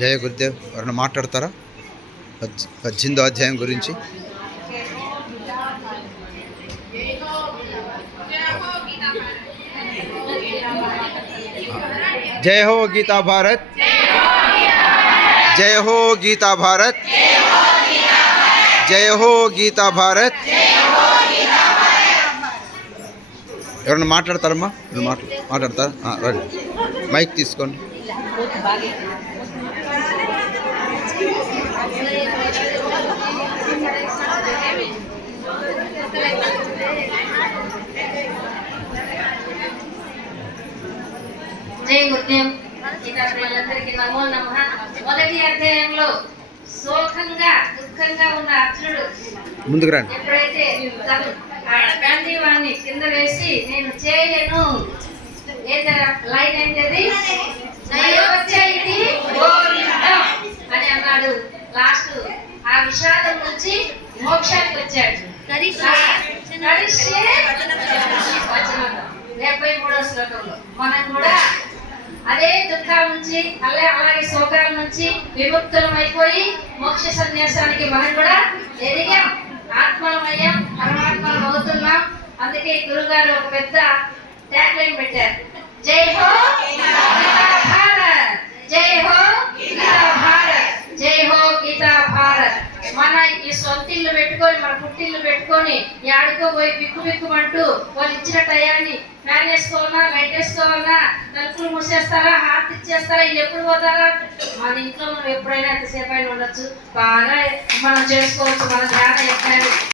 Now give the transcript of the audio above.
జయ గురుదేవ్ ఎవరైనా మాట్లాడతారా 18వ అధ్యాయం గురించి? जय हो गीता भारत, जय हो गीता भारत, जय हो गीता भारत. ఎవరైనా మాట్లాడతారమ్మా? మాట్లాడతారా? రండి, మైక్ తీసుకోండి. जय गुरुदेव. గీతా ప్రియులందరికీ నమో నమః. మొదటి అధ్యాయంలో శోకంగా దుఃఖంగా ఉన్న అర్జునుడు ముందుకు రండి. ఎప్పుడైతే గాంధీవాన్ని కింద వేసి నేను చేయను లైన్ ఏంటది నయోచైతి గోవిందం అని అన్నాడు. లాస్ట్ ఆ విషాదం నుంచి మోక్షానికి వచ్చాడు. 73వ శ్లోకంలో మనం కూడా అదే దుఃఖాల నుంచి అలాగే శోకాల నుంచి విముక్తులం అయిపోయి మోక్ష సన్యాసానికి మనం కూడా ఎదిగాం, ఆత్మలమయ్యాం, పరమాత్మలం అవుతున్నాం. అందుకే గురుగారు ఒక పెద్ద ట్యాగ్ లైన్ పెట్టారు, జై హో గీతా భారత్, జై హో గీతా భారత్, జై హో గీతా భారత్. మన ఈ సొంతిల్లు పెట్టుకొని మన పుట్టిల్లు పెట్టుకొని ఆడుకో పోయి బిక్కుమంటూ వాళ్ళు ఇచ్చిన టయాన్ని ఫ్యాన్ వేసుకోవాలన్నా లైట్ వేసుకోవాలన్నా తలుపులు మూసేస్తారా హార్ట్ ఇచ్చేస్తారా వీళ్ళు ఎప్పుడు పోతారా? మన ఇంట్లో మనం ఎప్పుడైనా ఎంతసేపు అయినా ఉండొచ్చు, బాగా మనం చేసుకోవచ్చు మన ధ్యాన యజ్ఞాన్ని.